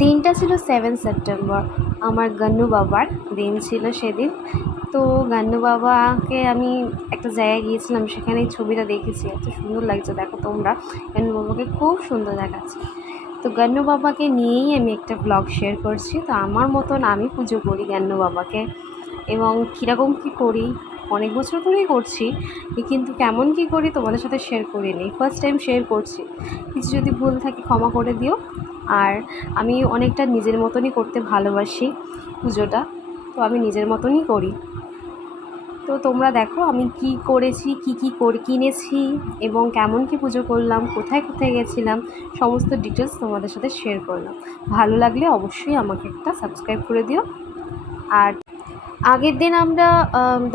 দিনটা ছিল 7 সেপ্টেম্বর, আমার গান্নু বাবার দিন ছিল সেদিন। তো গান্নু বাবাকে আমি একটা জায়গায় গিয়েছিলাম, সেখানে এই ছবিটা দেখেছি, এত সুন্দর লাগছে। দেখো তোমরা, গান্নু বাবাকে খুব সুন্দর দেখাচ্ছে। তো গান্নু বাবাকে নিয়েই আমি একটা ব্লগ শেয়ার করছি। তো আমার মতন আমি পুজো করি গান্নু বাবাকে, এবং কীরকম কী করি অনেক বছর ধরেই করছি, কিন্তু কেমন কী করি তোমাদের সাথে শেয়ার করিনি, ফার্স্ট টাইম শেয়ার করছি। কিছু যদি ভুল থাকে ক্ষমা করে দিও। আর আমি অনেকটা নিজের মতনই করতে ভালোবাসি পুজোটা, তো আমি নিজের মতনই করি। তো তোমরা দেখো আমি কি করেছি, কি কিনেছি এবং কেমন কি পুজো করলাম, কোথায় কোথায় গেছিলাম, সমস্ত ডিটেলস তোমাদের সাথে শেয়ার করলাম। ভালো লাগলে অবশ্যই আমাকে একটা সাবস্ক্রাইব করে দিও। আর আগের দিন আমরা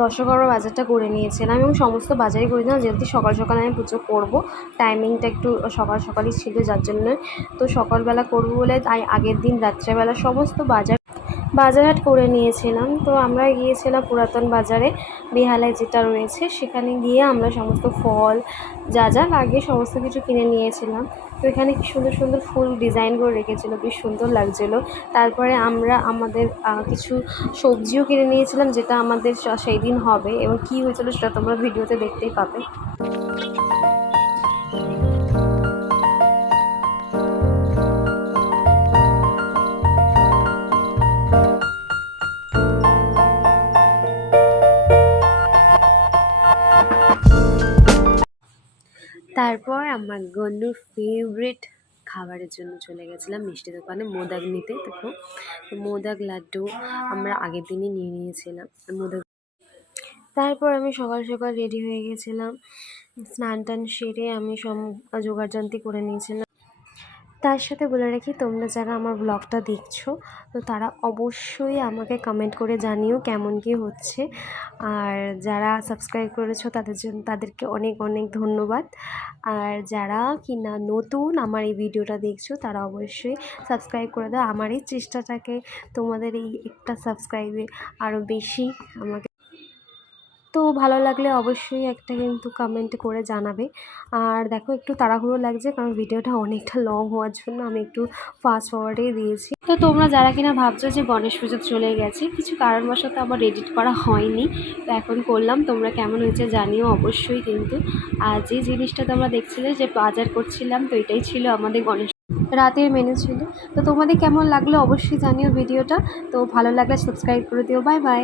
দশকর্মা বাজারটা করে নিয়েছিলাম, এবং সমস্ত বাজারই করে দিলাম, যেহেতু সকাল সকাল আমি পুজো করবো। টাইমিংটা একটু সকাল সকালই ছিল, যার জন্য তো সকালবেলা করবো বলে তাই আগের দিন রাত্রেবেলা সমস্ত বাজারহাট করে নিয়েছিলাম। তো আমরা গিয়েছিলাম পুরাতন বাজারে, বেহালায় যেটা রয়েছে, সেখানে গিয়ে আমরা সমস্ত ফল যা যা লাগে সমস্ত কিছু কিনে নিয়েছিলাম। তো এখানে কি সুন্দর সুন্দর ফুল ডিজাইন করে রেখেছিলো, বেশ সুন্দর লাগছিলো। তারপরে আমরা আমাদের কিছু সবজিও কিনে নিয়েছিলাম, যেটা আমাদের সেই দিন হবে, এবং কী হয়েছিলো সেটা তোমরা ভিডিওতে দেখতেই পাবে। তারপর আমার গন্নুর ফেভারিট খাবারের জন্য চলে গেছিলাম মিষ্টি দোকানে মোদক নিতে। তো মোদক লাড্ডু আমরা আগের দিনই নিয়ে নিয়েছিলাম মোদক। তারপর আমি সকাল সকাল রেডি হয়ে গেছিলাম, স্নান টান সেরে আমি সব জোগাড়যন্ত্র করে নিয়েছিলাম। তার সাথে বলে রাখি, তোমরা যারা আমার ব্লগটা দেখছো, তো তারা অবশ্যই আমাকে কমেন্ট করে জানিও কেমন কী হচ্ছে। আর যারা সাবস্ক্রাইব করেছো তাদের জন্য তাদেরকে অনেক অনেক ধন্যবাদ। আর যারা কিনা নতুন আমার এই ভিডিওটা দেখছো, তারা অবশ্যই সাবস্ক্রাইব করে দাও। আমার এই চেষ্টাটাকে তোমাদের এই একটা সাবস্ক্রাইবে আরও বেশি আমাকে, তো ভালো লাগলে অবশ্যই একটা কিন্তু কমেন্ট করে জানাবে। আর দেখো একটু তাড়াহুড়ো লাগছে, কারণ ভিডিওটা অনেকটা লং হওয়ার জন্য আমি একটু ফাস্ট ফরওয়ার্ডেই দিয়েছি। তো তোমরা যারা কিনা ভাবছো যে গণেশ পুজো চলে গেছে, কিছু কারণবশত আবার এডিট করা হয়নি, তো এখন করলাম। তোমরা কেমন হয়েছে জানিও অবশ্যই কিন্তু। আর যে জিনিসটা তোমরা দেখছিলে যে বাজার করছিলাম, তো এটাই ছিল আমাদের গণেশ রাতের মেনু ছিল। তো তোমাদের কেমন লাগলো অবশ্যই জানিও ভিডিওটা। তো ভালো লাগলে সাবস্ক্রাইব করে দিও। Bye bye.